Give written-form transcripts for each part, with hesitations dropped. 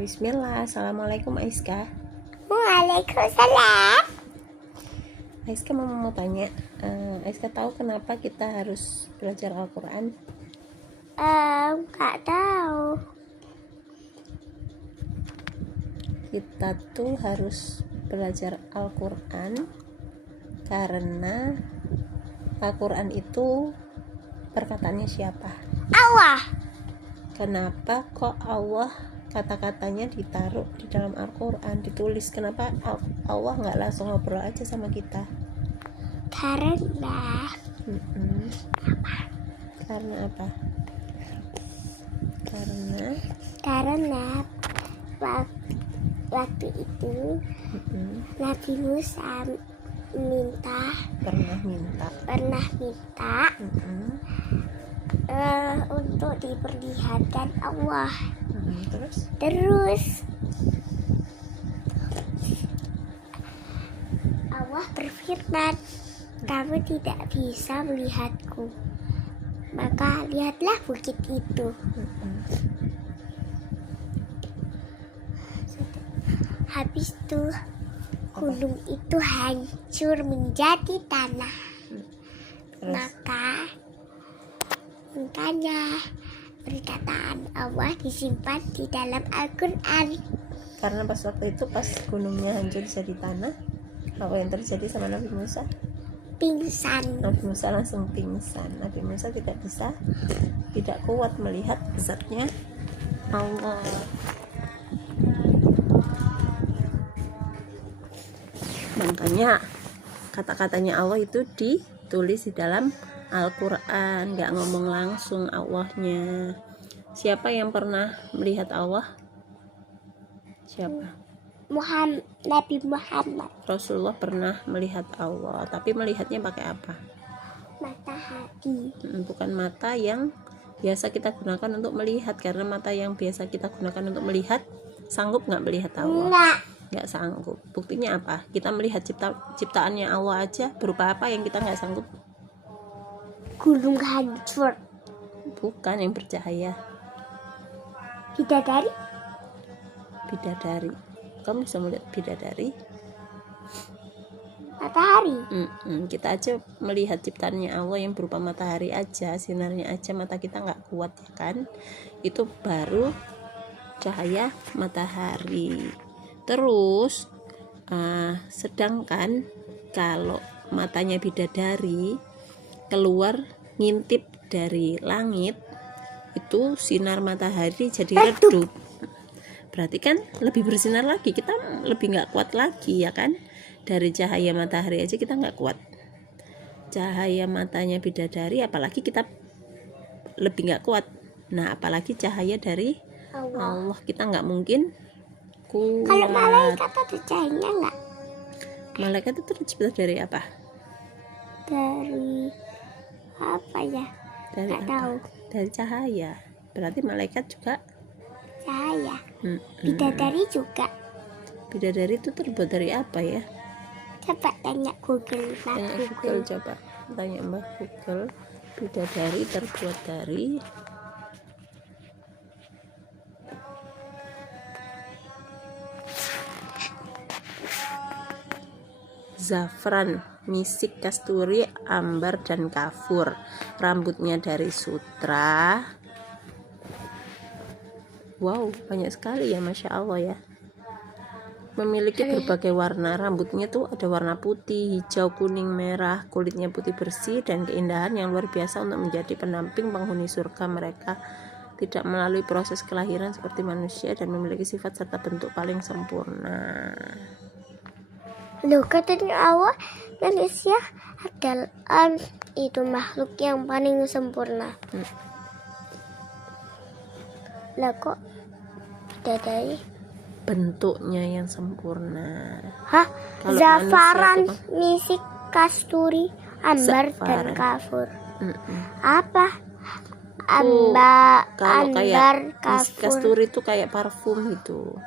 Bismillah. Assalamualaikum Aiska. Waalaikumsalam. Aiska mau tanya, Aiska tahu kenapa kita harus belajar Al-Quran? Nggak tahu. Kita tuh harus belajar Al-Quran karena Al-Quran itu perkataannya siapa? Allah. Kenapa kok Allah kata-katanya ditaruh di dalam Al-Quran, ditulis? Kenapa Allah nggak langsung ngobrol aja sama kita? Karena Karena apa? Karena waktu itu Nabi Musa pernah minta untuk diperlihatkan Allah. Terus Allah berfirman, kamu tidak bisa melihatku, maka lihatlah bukit itu. Habis itu gunung itu hancur menjadi tanah. Makanya perkataan Allah disimpan di dalam Al-Quran. Karena pas waktu itu, pas gunungnya hancur jadi tanah, apa yang terjadi sama Nabi Musa? Pingsan. Nabi Musa langsung pingsan. Nabi Musa tidak kuat melihat zatnya Allah. Makanya kata-katanya Allah itu ditulis di dalam Al-Quran, nggak ngomong langsung Allahnya. Siapa yang pernah melihat Allah? Siapa? Nabi Muhammad. Rasulullah pernah melihat Allah, tapi melihatnya pakai apa? Mata hati. Bukan mata yang biasa kita gunakan untuk melihat, karena mata yang biasa kita gunakan untuk melihat sanggup nggak melihat Allah? Nggak sanggup. Buktinya apa? Kita melihat ciptaannya Allah aja berupa apa yang kita nggak sanggup? Gunung hancur. Bukan, yang bercahaya. Bidadari. Kamu bisa melihat bidadari? Matahari. Kita aja melihat ciptaannya Allah yang berupa matahari aja, sinarnya aja mata kita nggak kuat, ya kan? Itu baru cahaya matahari. Terus sedangkan kalau matanya bidadari keluar ngintip dari langit, itu sinar matahari jadi redup. Berarti kan lebih bersinar lagi, kita lebih nggak kuat lagi, ya kan? Dari cahaya matahari aja kita nggak kuat. Cahaya matanya bidadari, apalagi kita lebih nggak kuat. Nah, apalagi cahaya dari Allah, kita nggak mungkin kuat. Kalau malaikat ada cahayanya nggak? Malaikat itu tercipta dari apa? Dari apa ya? Dari Nggak apa? tahu. Dari cahaya. Berarti malaikat juga Cahaya. Bidadari juga. Bidadari itu terbuat dari apa ya? Coba tanya Google. Google, coba tanya Mbak Google. Bidadari terbuat dari zafran, misik, kasturi, ambar, dan kafur. Rambutnya dari sutra. Wow, banyak sekali ya, Masya Allah ya. Memiliki berbagai warna. Rambutnya tuh ada warna putih, hijau, kuning, merah. Kulitnya putih bersih dan keindahan yang luar biasa untuk menjadi pendamping penghuni surga. Mereka tidak melalui proses kelahiran seperti manusia dan memiliki sifat serta bentuk paling sempurna. Loh, katanya Allah manusia adalah itu makhluk yang paling sempurna. Lah kok bidadari? Bentuknya yang sempurna. Kalau Zafaran, manusia misik, kasturi, ambar, dan kafur. Apa? Kalau kayak kafur. kasturi itu kayak parfum gitu.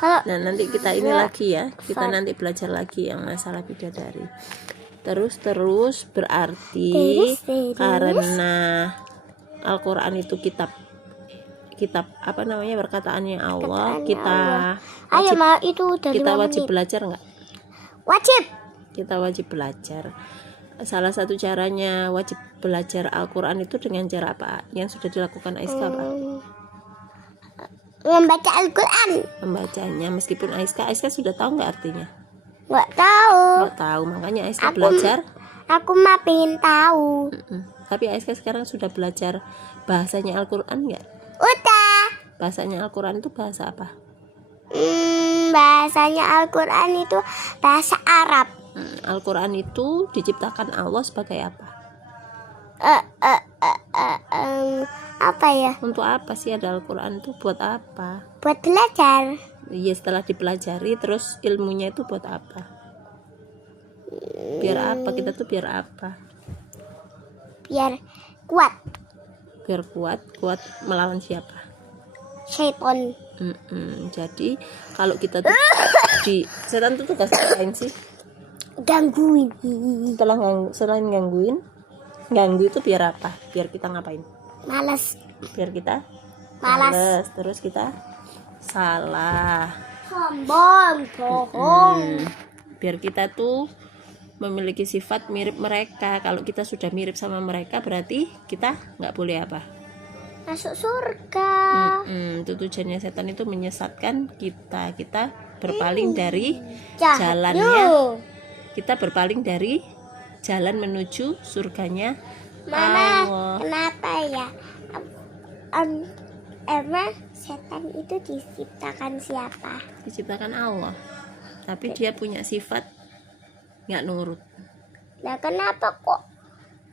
Kalau Nah, nanti kita ini lagi ya, kita nanti belajar lagi yang masalah bidadari. Terus berarti karena Al-Quran itu kitab kitab apa namanya perkataannya Allah, Perkataannya kita Allah. Ayo Ma, itu udah kita 5 wajib menit. belajar nggak? Wajib. Kita wajib belajar. Salah satu caranya wajib belajar Al-Quran itu dengan cara apa? Yang sudah dilakukan Aiska apa? Membaca Al-Quran. Membacanya, meskipun Aiska sudah tahu nggak artinya? Nggak tahu. Nggak tahu, makanya Aiska belajar. Aku mah pengen tahu. Tapi Aiska sekarang sudah belajar bahasanya Al-Quran nggak? Udah. Bahasanya Al-Quran itu bahasa apa? Bahasanya Al-Quran itu bahasa Arab. Al-Quran itu diciptakan Allah sebagai apa? Apa ya? Untuk apa sih ada Al-Quran itu? Buat apa? Buat belajar. Iya, setelah dipelajari terus ilmunya itu buat apa? Biar apa? Kita tuh biar apa? Biar kuat. Biar kuat melawan siapa? Syaitan. Jadi kalau kita tuh di setan tuh tugas ngapain sih? Gangguin. Selain ganggu itu biar apa? Biar kita ngapain? Males. Biar kita Malas. terus kita salah. Sombong. Bohong. Biar kita tuh memiliki sifat mirip mereka. Kalau kita sudah mirip sama mereka berarti kita nggak boleh apa? Masuk surga. Itu tujuannya setan itu menyesatkan kita berpaling dari Jahat. jalannya. Kita berpaling dari jalan menuju surganya Mama, Allah. kenapa ya? Emang setan itu diciptakan siapa? Diciptakan Allah, tapi dia punya sifat nggak nurut. Nah, kenapa kok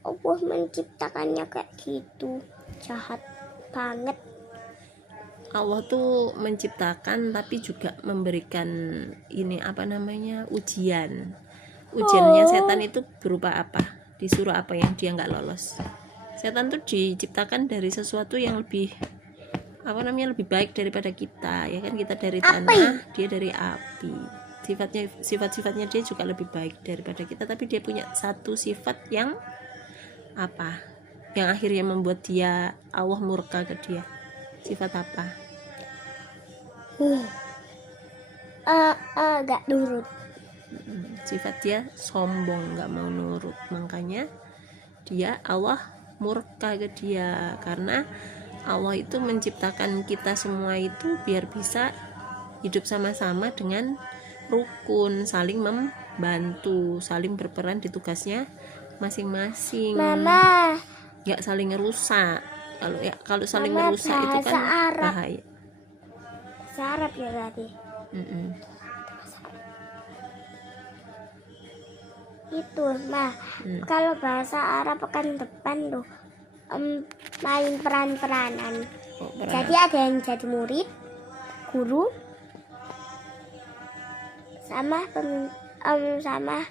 Allah menciptakannya kayak gitu? Jahat banget. Allah tuh menciptakan tapi juga memberikan ini apa namanya ujian. Ujiannya setan itu berupa apa? Disuruh apa yang dia nggak lolos. Setan tuh diciptakan dari sesuatu yang lebih apa namanya lebih baik daripada kita, ya kan? Kita dari tanah, dia dari api. Sifat-sifatnya dia juga lebih baik daripada kita, tapi dia punya satu sifat yang apa? Yang akhirnya membuat dia Allah murka ke dia. Sifat apa? Gak nurut. Sifat dia sombong, nggak mau nurut. Makanya dia Allah murka ke dia, karena Allah itu menciptakan kita semua itu biar bisa hidup sama-sama dengan rukun, saling membantu, saling berperan di tugasnya masing-masing. Mama, nggak saling ngerusak. Kalau saling Mama, ngerusak itu kan Arab. bahaya. Bahasa Arab ya berarti. Itu mah kalau bahasa Arab kan depan tuh main peran-peranan. Jadi ada yang jadi murid, guru, sama sama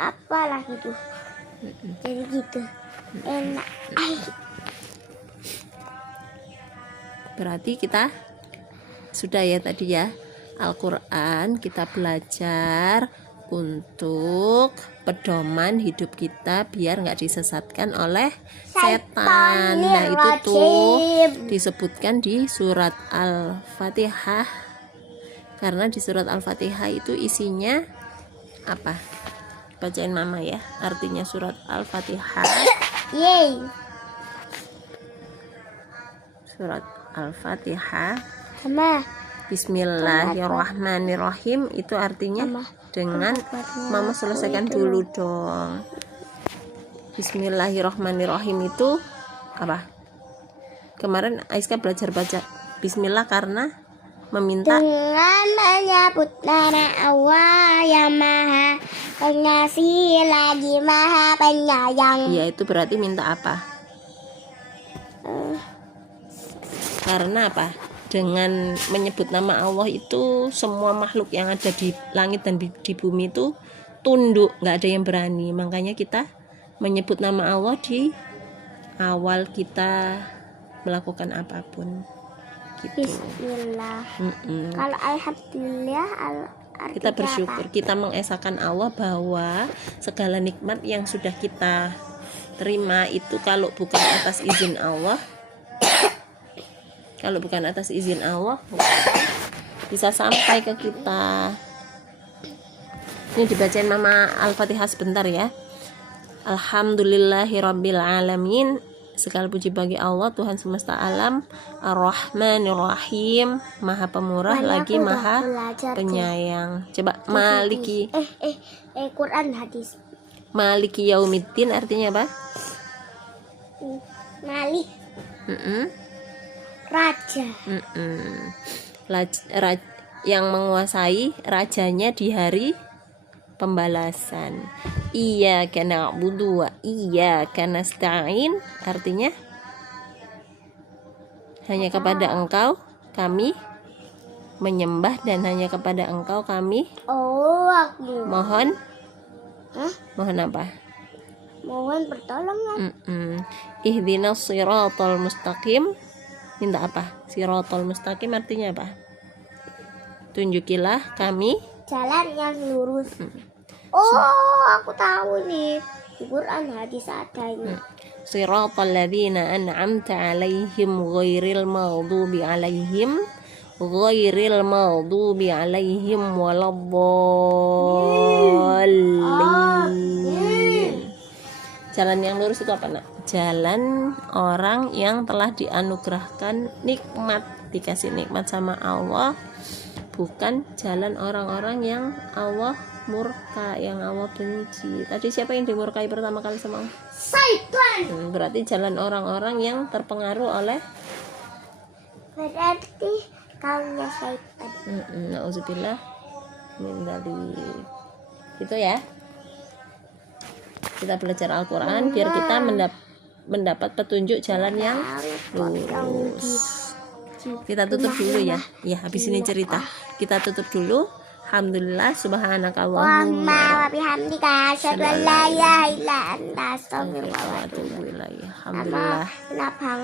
apalah gitu. Jadi gitu enak. Berarti kita sudah ya tadi ya, Al-Quran kita belajar untuk pedoman hidup kita biar nggak disesatkan oleh setan. Nah itu tuh disebutkan di surat Al-Fatihah, karena di surat Al-Fatihah itu isinya apa? Bacain mama ya artinya surat Al-Fatihah. Yeay. Surat Al-Fatihah. Sama. Bismillahirrahmanirrahim itu artinya dengan mama selesaikan dulu dong. Bismillahirrahmanirrahim itu apa? Kemarin Aiska belajar baca Bismillah karena meminta dengan menyebut nama Allah yang maha pengasih lagi maha penyayang. Ya itu berarti minta apa? Karena apa? Dengan menyebut nama Allah itu semua makhluk yang ada di langit dan di bumi itu tunduk, nggak ada yang berani. Makanya kita menyebut nama Allah di awal kita melakukan apapun gitu. Bismillah. Kalau alhamdulillah Kita bersyukur, kita mengesahkan Allah bahwa segala nikmat yang sudah kita terima itu kalau bukan atas izin Allah, Kalau bukan atas izin Allah, bisa sampai ke kita. Ini dibacain Mama Al-Fatihah sebentar ya. Alhamdulillahirabbil alamin. Segala puji bagi Allah, Tuhan semesta alam. Ar-Rahmanir-Rahim, Maha Pemurah lagi Maha Penyayang. Coba Maliki. Quran hadis. Maliki Yaumiddin artinya apa? Malik. Raja. Yang menguasai, rajanya di hari pembalasan. Iyyaka na'budu wa iyyaka nasta'in artinya hanya kepada Engkau kami menyembah dan hanya kepada Engkau kami mohon. Mohon apa? Mohon pertolongan. Ihdinas siratal mustaqim. Minta apa? Siratal mustaqim artinya apa? Tunjukilah kami jalan yang lurus. Aku tahu nih. Di Quran hadis ada ini. Siratal ladzina an'amta 'alaihim ghairil maghdubi 'alaihim waladdallin. Jalan yang lurus itu apa, Nak? Jalan orang yang telah dianugerahkan nikmat, dikasih nikmat sama Allah. Bukan jalan orang-orang yang Allah murka, yang Allah benci. Tadi siapa yang dimurkai pertama kali sama Allah? Syaitan. Berarti jalan orang-orang yang terpengaruh oleh Berarti kaumnya syaitan. Nauzubillah min dzalik. Gitu ya. Kita belajar Al-Qur'an biar kita mendapat petunjuk jalan yang lurus. Kita tutup dulu ya. Ya, habis ini cerita. Kita tutup dulu. Alhamdulillah, subhanakallahumma wa bihamdika asyhadu an la ilaha illa anta astaghfiruka wa atubu ilaik. Alhamdulillah. Enak banget.